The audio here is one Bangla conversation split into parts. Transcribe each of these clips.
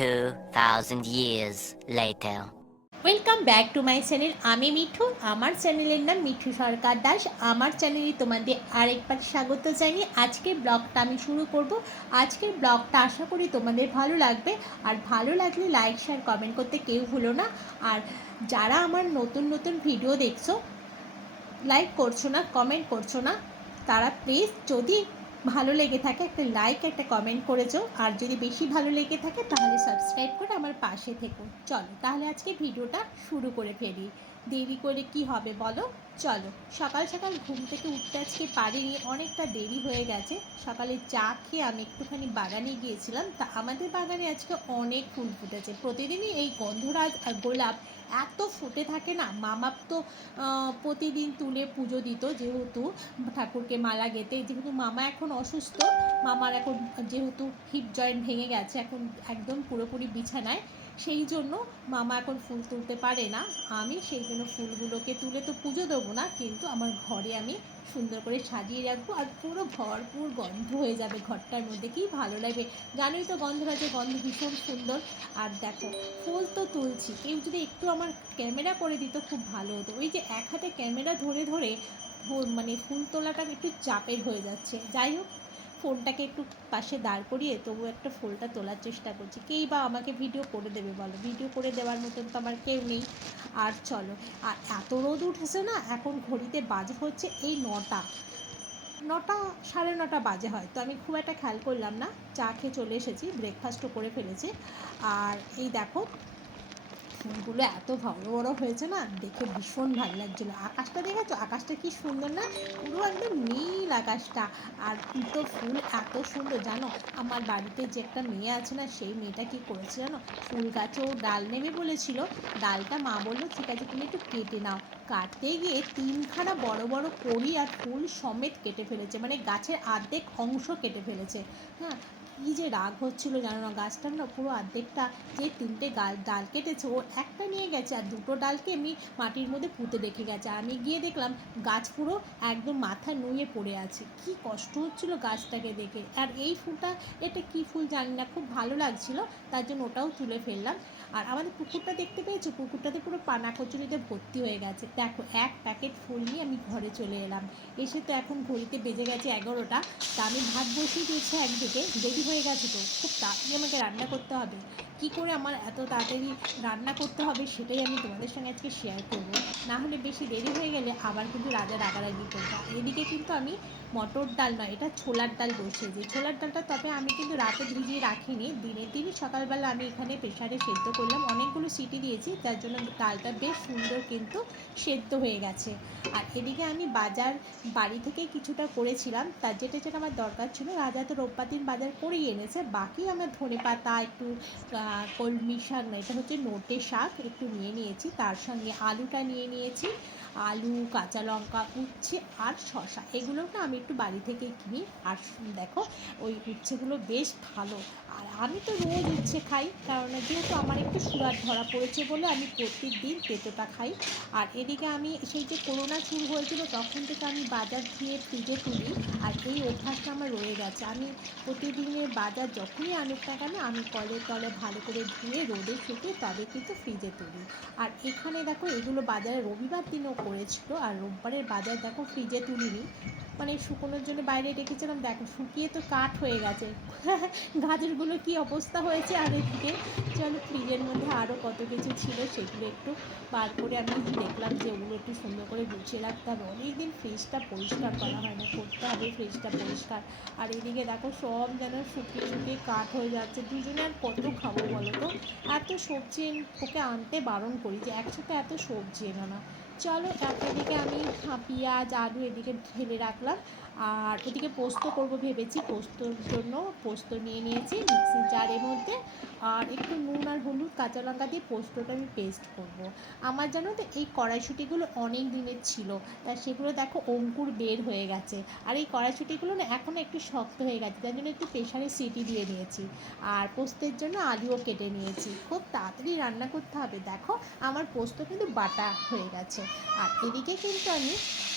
2,000 years later. Welcome back to my channel. আমি মিঠু, আমার চ্যানেলের নাম মিঠু সরকার দাস। আমার চ্যানেলে তোমাদের আরেকবার স্বাগত জানিয়ে আজকের ব্লগটা আমি শুরু করব। আজকের ব্লগটা আশা করি তোমাদের ভালো লাগবে, আর ভালো লাগলে লাইক শেয়ার কমেন্ট করতে কেউ ভুলো না। আর যারা আমার নতুন নতুন ভিডিও দেখছো, লাইক করছো না, কমেন্ট করছো না, তারা প্লিজ যদি ভালো লেগে থাকে একটা লাইক একটা কমেন্ট করেছো, আর যদি বেশি ভালো লেগে থাকে তাহলে সাবস্ক্রাইব করে আমার পাশে থেকো। চলো তাহলে আজকে ভিডিওটা শুরু করে ফেলি। দেরি করে কি হবে বলো, চলো। সকাল সকাল ঘুম থেকে উঠতে আজকে পারিনি, অনেকটা দেরি হয়ে গেছে। সকালে চা খেয়ে আমি একটুখানি বাগানে গিয়েছিলাম। তা আমাদের বাগানে আজকে অনেক ফুল ফুটেছে। প্রতিদিনই এই গন্ধরাজ আর গোলাপ এত ফুটে থাকে না। মামা তো প্রতিদিন তুলে পুজো দিত, যেহেতু ঠাকুরকে মালা গেঁথে। যেহেতু মামা এখন অসুস্থ, মামার এখন যেহেতু হিপ জয়েন্ট ভেঙে গেছে, এখন একদম পুরোপুরি বিছানায়, সেই জন্য মামা এখন ফুল তুলতে পারে না। আমি সেই জন্য ফুলগুলোকে তুলে তো পুজো দেবো না, কিন্তু আমার ঘরে আমি সুন্দর করে সাজিয়ে রাখবো, আর পুরো ভরপুর গন্ধ হয়ে যাবে ঘরটার মধ্যে। কি ভালো লাগবে, জানোই তো গন্ধরাজের গন্ধ ভীষণ সুন্দর। আর দেখো, ফুল তো তুলছি, কেউ যদি একটু আমার ক্যামেরা করে দিত খুব ভালো হতো। ওই যে এক হাতে ক্যামেরা ধরে ধরে মানে ফুল তোলাটা একটু চাপের হয়ে যাচ্ছে। যাই হোক, ফোনটাকে একটু পাশে দাঁড় করিয়ে তবু একটা ফুলটা তোলার চেষ্টা করছি। কেই বা আমাকে ভিডিও করে দেবে বলো, ভিডিও করে দেওয়ার মতন তো আমার কেউ নেই। আর চলো, আর এত রোদ উঠেছে না, এখন ঘড়িতে বাজে হচ্ছে এই 9টা, 9টা, 9:30 বাজে হয়। তো আমি খুব একটা খেয়াল করলাম না, চা খেয়ে চলে এসেছি, ব্রেকফাস্টও করে ফেলেছি। আর এই দেখো, ফুলগুলো এত বড় বড় হয়েছে না, দেখে ভীষণ ভালো লাগছিলো। আকাশটা দেখেছো, আকাশটা কি সুন্দর না, পুরো একদম নীল আকাশটা। আর তো ফুল এত সুন্দর, জানো আমার বাড়িতে যে একটা মেয়ে আছে না, সেই মেয়েটা কি করেছে জানো, ফুল গাছেও ডাল নেবে বলেছিল। ডালটা মা বললো ঠিক আছে তুমি একটু কেটে নাও। কাটতে গিয়ে 3খানা বড় বড় কড়ি আর ফুল সমেত কেটে ফেলেছে, মানে গাছের অর্ধেক অংশ কেটে ফেলেছে। হ্যাঁ, কী যে রাগ হচ্ছিলো জানো না, গাছটার না পুরো অর্ধেকটা, যে 3টে ডাল কেটেছে ও একটা নিয়ে গেছে, আর 2টো ডালকে এমনি মাটির মধ্যে পুঁতে রেখে গেছে। আমি গিয়ে দেখলাম গাছ পুরো একদম মাথা নুয়ে পড়ে আছে। কি কষ্ট হচ্ছিলো গাছটাকে দেখে। আর এই ফুলটা, এটা কি ফুল জানি না, খুব ভালো লাগছিলো, তার জন্য ওটাও তুলে ফেললাম। আর আমাদের পুকুরটা দেখতে পেয়েছো, পুকুরটাতে পুরো পানা কচুরিতে ভর্তি হয়ে গেছে। দেখো, এক প্যাকেট ফুল নিয়ে আমি ঘরে চলে এলাম। এসে তো এখন ঘড়িতে বেজে গেছে 11টা। তা আমি ভাত বসিয়ে দিয়েছি একদিকে, দেরি হয়ে গেছে তো, খুব তাড়াতাড়ি আমাকে রান্না করতে হবে। কি করে আমার এত তাড়াতাড়ি রান্না করতে হবে সেটাই আমি তোমাদের সঙ্গে আজকে শেয়ার করব। না হলে বেশি দেরি হয়ে গেলে আবার কিন্তু রাজা রাগারাগি করবে। এদিকে কিন্তু আমি মটর ডাল নয়, এটা ছোলার ডাল বসিয়েছি। ছোলার ডালটা তবে আমি কিন্তু রাতে ভিজিয়ে রাখিনি, দিনের দিনই সকালবেলা আমি এখানে প্রেশারে সেদ্ধ করলাম, অনেকগুলো সিটি দিয়েছি, তার জন্য ডালটা বেশ সুন্দর কিন্তু সেদ্ধ হয়ে গেছে। আর এদিকে আমি বাজার বাড়ি থেকে কিছুটা করেছিলাম, তার যেটা যেটা আমার দরকার ছিল। রাজা তো রোববার দিন বাজার করেই এনেছে, বাকি আমার ধনেপাতা, একটু কলমি শাক না, এটা হচ্ছে নোটে শাক, একটু নিয়ে নিয়েছি। তার সঙ্গে আলুটা নিয়ে নিয়েছি, আলু, কাঁচা লঙ্কা, উচ্ছে আর শসা, এগুলো না আমি একটু বাড়ি থেকে কিনি। আর দেখো, ওই উচ্ছেগুলো বেশ ভালো। আর আমি তো রোজ উচ্ছে খাই, কারণ যেহেতু আমার একটু সুগার ধরা পড়েছে বলে আমি প্রত্যেক দিন তেঁতোটা খাই। আর এদিকে আমি সেই যে করোনা শুরু হয়েছিল তখন থেকে আমি বাজার ধুয়ে ফ্রিজে তুলি, আর এই অভ্যাসটা আমার রয়ে গেছে। আমি প্রতিদিনের বাজার যখনই আনুক না কেন, আমি কলের তলে ভালো করে ধুয়ে রোদে শুকিয়ে তবে কিন্তু ফ্রিজে তুলি। আর এখানে দেখো, এগুলো বাজারে রবিবার দিনও করেছিল, আর রোববারের বাজার দেখো ফ্রিজে তুলিনি, মানে শুকোনোর জন্য বাইরে রেখেছিলাম। দেখো শুকিয়ে তো কাঠ হয়ে গেছে গাজরগুলো কি অবস্থা হয়েছে। আর এদিকে চলো, ফ্রিজের মধ্যে আরও কত কিছু ছিল সেগুলো একটু বার করে আমি দেখলাম যে ওগুলো একটু সুন্দর করে গুছিয়ে রাখতে হবে। অনেক দিন ফ্রিজটা পরিষ্কার করা হয় না, করতে হবে ফ্রিজটা পরিষ্কার। আর এদিকে দেখো, সব যেন শুকিয়ে শুকিয়ে কাঠ হয়ে যাচ্ছে। দুজনে আর কত খাবো বলো তো, এত সবজি ওকে আনতে বারণ করি যে একসাথে এত সবজি এনো না। চলো, এদিকে আমি পেঁয়াজ আলু এদিকে ঢেলে রাখলাম। আর ওদিকে পোস্ত করব ভেবেছি, পোস্তর জন্য পোস্ত নিয়ে নিয়েছি মিক্সির জারের মধ্যে। আর একটু নুন আর হলুদ কাঁচা লঙ্কা দিয়ে পোস্তটা আমি পেস্ট করব। আমার জানো তো এই কড়াইশুঁটিগুলো অনেক দিনের ছিল, তা সেগুলো দেখো অঙ্কুর বের হয়ে গেছে। আর এই কড়াইশুঁটিগুলো না এখনও একটু শক্ত হয়ে গেছে, তার জন্য একটু প্রেশারে সিটি দিয়ে নিয়েছি। আর পোস্তের জন্য আলুও কেটে নিয়েছি, খুব তাড়াতাড়ি রান্না করতে হবে। দেখো, আমার পোস্ত কিন্তু বাটা হয়ে গেছে। আর এদিকে কিন্তু আমি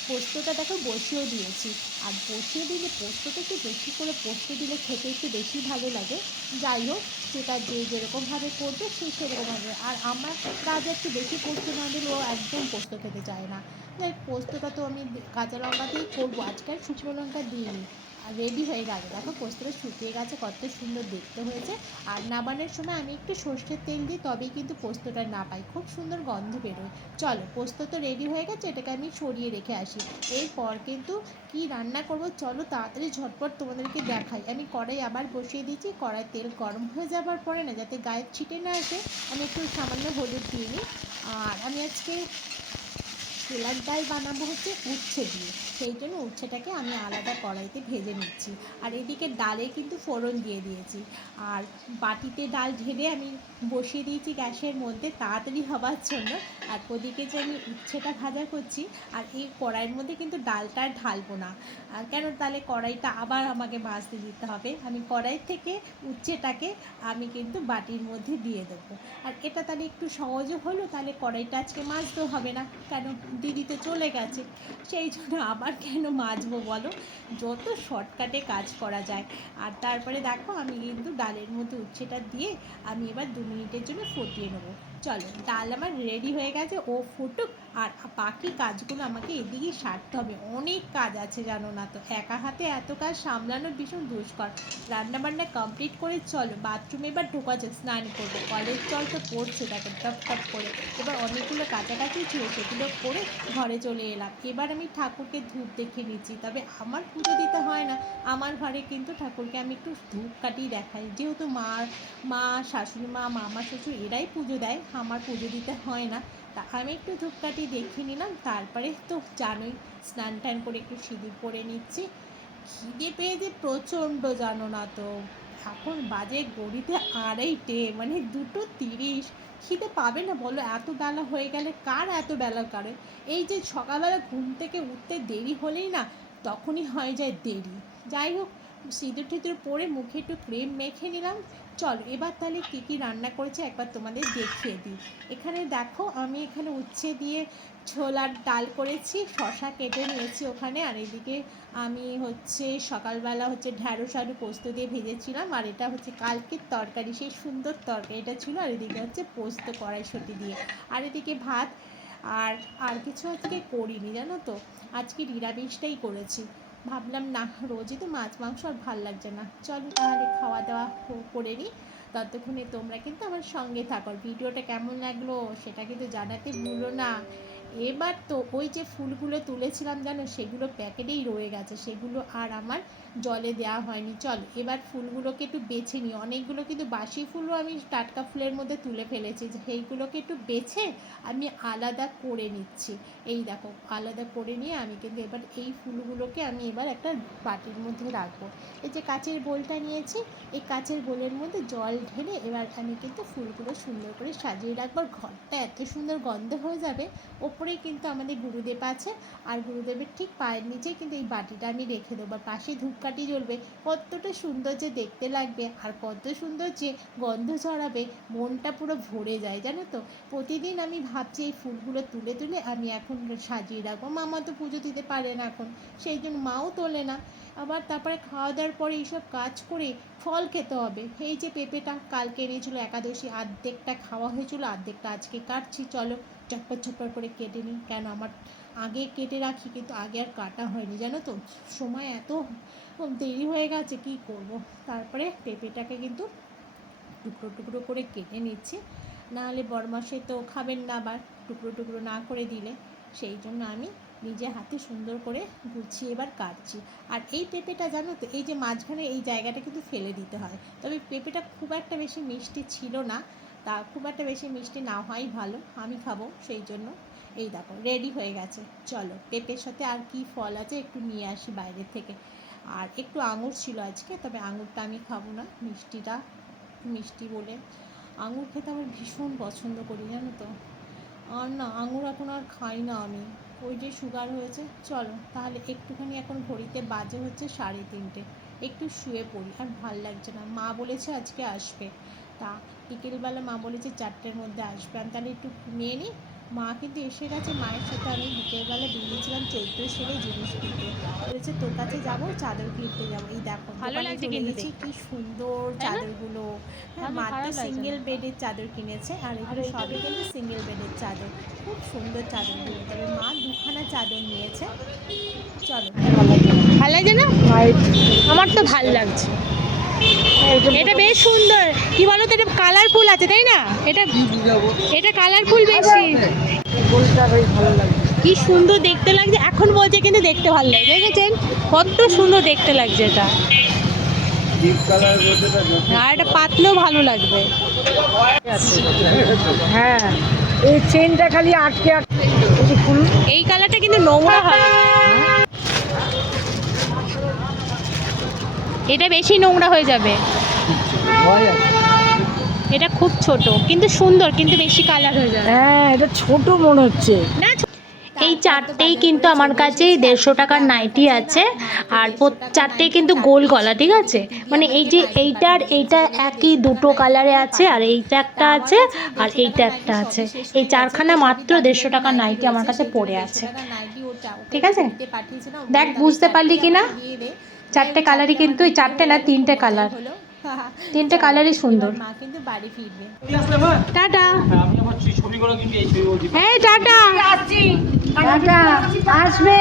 পোস্তটা দেখো বসিয়েও দিয়েছি। আর আর বসিয়ে দিলে পোস্তটা একটু বেশি করে পোস্ত দিলে খেতে একটু বেশি ভালো লাগে। যাই হোক, সেটা যে যেরকমভাবে করবে সে সেরকমভাবে। আর আমার রাজা একটু বেশি পোস্ত না দিলে ও একদম পোস্ত খেতে চায় না। যাই হোক, পোস্তটা তো আমি কাঁচা লঙ্কা দিয়েই করবো, আজকে আর শুকনো লঙ্কা দিইনি। আর রেডি হয়ে গেছে, দেখো পোস্তটা শুকিয়ে গেছে, কত সুন্দর দেখতে হয়েছে। আর নামানোর সময় আমি একটু সর্ষের তেল দিই, তবেই কিন্তু পোস্তটা না পাই, খুব সুন্দর গন্ধ বেরোয়। চলো, পোস্ত তো রেডি হয়ে গেছে, এটাকে আমি সরিয়ে রেখে আসি। এরপর কিন্তু কি রান্না করব, চলো তাড়াতাড়ি ঝটপট তোমাদেরকে দেখাই। আমি কড়াই আবার বসিয়ে দিয়েছি, কড়াই তেল গরম হয়ে যাবার পরে না, যাতে গায়ে ছিটে না আসে, আমি একটু সামান্য হলুদ দিয়ে নিই। আর আমি আজকে ছোলার ডাল বানাবো হচ্ছে উচ্ছে দিয়ে, সেই জন্য উচ্ছেটাকে আমি আলাদা কড়াইতে ভেজে নিচ্ছি। আর এদিকে ডালে কিন্তু ফোড়ন দিয়ে দিয়েছি। আর বাটিতে ডাল ঢেলে আমি বসিয়ে দিয়েছি গ্যাসের মধ্যে তাড়াতাড়ি হবার জন্য। আর ওদিকে যে আমি উচ্ছেটা ভাজা করছি, আর এই কড়াইয়ের মধ্যে কিন্তু ডালটা আর ঢালবো না। আর কেন, তাহলে কড়াইটা আবার আমাকে মাজতে দিতে হবে। আমি কড়াই থেকে উচ্ছেটাকে আমি কিন্তু বাটির মধ্যে দিয়ে দেবো। আর এটা তাহলে একটু সহজও হলো, তাহলে কড়াইটা আজকে মাজতেও হবে না। কেন, দিদি তো চলে গেছে, সেই জন্য আবার কেন মাজবো বলো, যত শর্টকাটে কাজ করা যায়। আর তারপরে দেখো, আমি কিন্তু ডালের মধ্যে উচ্ছেটা দিয়ে আমি এবার 2 মিনিটের জন্য ফুটিয়ে নেবো। চলো, ডাল আমার রেডি হয়ে গেছে, ও ফুটুক। আর বাকি কাজগুলো আমাকে এদিকে সারতে হবে, অনেক কাজ আছে জানো না তো, একা হাতে এত কাজ সামলানো ভীষণ দুষ্কর। রান্নাবান্না কমপ্লিট করে চলো বাথরুমে এবার ঢোকাচ্ছে, স্নান করবো, কলের জল তো পড়ছে দেখো টপ টপ করে। এবার অনেকগুলো কাছাকাছি ছিল, সেগুলো করে ঘরে চলে এলাম। এবার আমি ঠাকুরকে ধূপ দেখে নিচ্ছি, তবে আমার পুজো দিতে হয় না। আমার ঘরে কিন্তু ঠাকুরকে আমি একটু ধূপকাঠি দেখাই, যেহেতু মা শাশুড়ি মা, মামা শ্বশুর এরাই পুজো দেয়, আমার পুজো দিতে হয় না। তা আমি একটু ধূপকাঠি দেখে নিলাম, তারপরে তো জানোই, স্নান টান করে একটু সিঁদুর পরে নিচ্ছি। খিদে পেয়েছে প্রচণ্ড জানো না তো, এখন বাজে ঘড়িতে 2:30, মানে 2:30। খিদে পাবে না বলো, এত বেলা হয়ে গেলে কার এত বেলা করে। এই যে সকালবেলা ঘুম থেকে উঠতে দেরি হলেই না, তখনই হয়ে যায় দেরি। যাই হোক, সিঁদুর টিঁদুর পরে মুখে একটু ক্রিম মেখে নিলাম। চলো এবার তাহলে কী কী রান্না করেছে একবার তোমাদের দেখিয়ে দিই। এখানে দেখো, আমি এখানে উচ্ছে দিয়ে ছোলার ডাল করেছি, শশা কেটে নিয়েছি ওখানে। আর এদিকে আমি হচ্ছে সকালবেলা হচ্ছে ঢ্যাঁড়স আলু পোস্ত দিয়ে ভেজেছিলাম, আর এটা হচ্ছে কালকের তরকারি, সেই সুন্দর তরকারিটা ছিল। আর এদিকে হচ্ছে পোস্ত কড়াইশুঁটি দিয়ে, আর এদিকে ভাত। আর আর কিছু আজকে করিনি জানো তো, আজকে নিরামিষটাই করেছি। ভাবলাম না, রোজই তো মাছ মাংস আর ভাল লাগছে না, চলো তাহলে খাওয়া দাওয়া করে নিই। ততক্ষণে তোমরা কিন্তু আমার সঙ্গে থাকো, ভিডিওটা কেমন লাগলো সেটা কিন্তু জানাতে ভুলো না। এবার তো ওই যে ফুলগুলো তুলেছিলাম জানো, সেগুলো প্যাকেটেই রয়ে গেছে, সেগুলো আর আমার জলে দেওয়া হয়নি। চল এবার ফুলগুলোকে একটু বেছে নিই, অনেকগুলো কিন্তু বাসি ফুলও আমি টাটকা ফুলের মধ্যে তুলে ফেলেছি, সেইগুলোকে একটু বেছে আমি আলাদা করে নিচ্ছি। এই দেখো, আলাদা করে নিয়ে আমি কিন্তু এবার এই ফুলগুলোকে আমি এবার একটা বাটির মধ্যে রাখবো। এই যে কাচের বোলটা নিয়েছি, এই কাচের বোলের মধ্যে জল ঢেলে এবার আমি কিন্তু ফুলগুলো সুন্দর করে সাজিয়ে রাখবো। ঘরটা এত সুন্দর গন্ধ হয়ে যাবে। ওপরেই কিন্তু আমাদের গুরুদেব আছে, আর গুরুদেবের ঠিক পায়ের নিচেই কিন্তু এই বাটিটা আমি রেখে দেবো, পাশে ধূপকাঠি জ্বলবে। কতটা সুন্দর যে দেখতে লাগবে, আর কত সুন্দর যে গন্ধ ছড়াবে, মনটা পুরো ভরে যায় জানো তো। প্রতিদিন আমি ভাবছি এই ফুলগুলো তুলে তুলে আমি এখন সাজিয়ে রাখবো। মামা তো পুজো দিতে পারে না এখন, সেই জন্য মাও তোলে না। আবার তারপরে খাওয়া দাওয়ার পরে এইসব কাজ করে ফল খেতে হবে। এই যে পেঁপেটা কালকে এনেছিলো একাদশী, অর্ধেকটা খাওয়া হয়েছিল, অর্ধেকটা আজকে কাটছি। চলো চটপট চটপট করে কেটে নিই, কেন আমার আগে কেটে রাখি, কিন্তু আগে আর কাটা হয়নি জানো তো, সময় এত দেরি হয়ে গেছে, কি করব। তারপরে পেঁপেটাকে কিন্তু টুকরো টুকরো করে কেটে নিচ্ছি, নাহলে বড়মশাই তো খাবেন না আবার টুকরো টুকরো না করে দিলে। সেই জন্য আমি নিজে হাতে সুন্দর করে গুছিয়ে এবার কাটছি। আর এই পেঁপেটা জানো তো, এই যে মাঝখানে এই জায়গাটা কিন্তু ফেলে দিতে হয়, তবে পেঁপেটা খুব একটা বেশি মিষ্টি ছিল না, তা খুব একটা বেশি মিষ্টি না হওয়াই ভালো, আমি খাবো সেই জন্য। এই দেখো রেডি হয়ে গেছে। চলো পেঁপের সাথে আর কি ফল আছে একটু নিয়ে আসি বাইরের থেকে। আর একটু আঙুর ছিল আজকে, তবে আঙুরটা আমি খাবো না, মিষ্টিটা মিষ্টি বলে। আঙুর খেতে আমার ভীষণ পছন্দ করি জানো তো, আর না আঙুর এখন আর খাই না আমি, ওই যে সুগার হয়েছে। চলো তাহলে একটুখানি, এখন ঘড়িতে বাজে হচ্ছে 3:30, একটু শুয়ে পড়ি, আর ভাল লাগছে না। মা বলেছে আজকে আসবে, তা বিকেলবেলা মা বলেছে 4টের মধ্যে আসবে, আমি তাহলে একটু ঘুমিয়ে নিই, মা কিন্তু এসে গেছে। মায়ের সাথে আমি বিকেলবেলা বেরিয়েছিলাম চৈত্র সেরে জিনিস কিনতে। বলেছে তোর কাছে যাবো, চাদর কিনতে যাবো। এই দেখো ভালো দোকানে লাগছে চলে কিন্তু গেছি, দেখতে, কি সুন্দর তাই না? চাদরগুলো। হ্যাঁ, তাহলে মা তো খারাপ লাগছে সিঙ্গেল না। বেডের চাদর কিনেছে, আর এগুলো সবই কিন্তু সিঙ্গেল বেডের চাদর। খুব সুন্দর চাদরগুলো, তবে মা দুখানা চাদর নিয়েছে। চলো, ভালো লাগছে না? আমার তো ভাল লাগছে। এটা বেশ সুন্দর, কি বলো তো, এটা কালারফুল আছে তাই না? এটা কালারফুল বেশি। কি সুন্দর দেখতে লাগছে, এখন বলছে কিন্তু দেখতে ভালো লাগে, দেখেছেন কত সুন্দর দেখতে লাগছে এটা। আর এটা পাতলেও ভালো লাগবে। হ্যাঁ, এই চেনটা খালি আটকে আটকে এই কালারটা কিন্তু নোংরা হবে, এটা বেশি নোংরা হয়ে যাবে। এটা খুব ছোট কিন্তু সুন্দর, কিন্তু বেশি কালার হয়ে যাবে। হ্যাঁ, এটা ছোট মনে হচ্ছে। না, এই চারটেই কিন্তু আমার কাছে 150 টাকার নাইটি আছে, আর চারটেই কিন্তু গোল গলা, ঠিক আছে? মানে এই যে এইটা একই দুটো কালারে আছে, আর এইটা একটা আছে, আর এইটা একটা আছে। এই চারখানা মাত্র 150 টাকার নাইটি আমার কাছে পড়ে আছে, ঠিক আছে? দেখ বুঝতে পারলি কি না? চারটে কালারই কিন্তু, এই চারটে না, তিনটে কালার, তিনটে কালারই সুন্দর। মা কিন্তু বাড়ি ফিরবে। টাটা। হ্যাঁ টাটা। টাটা, আসবে।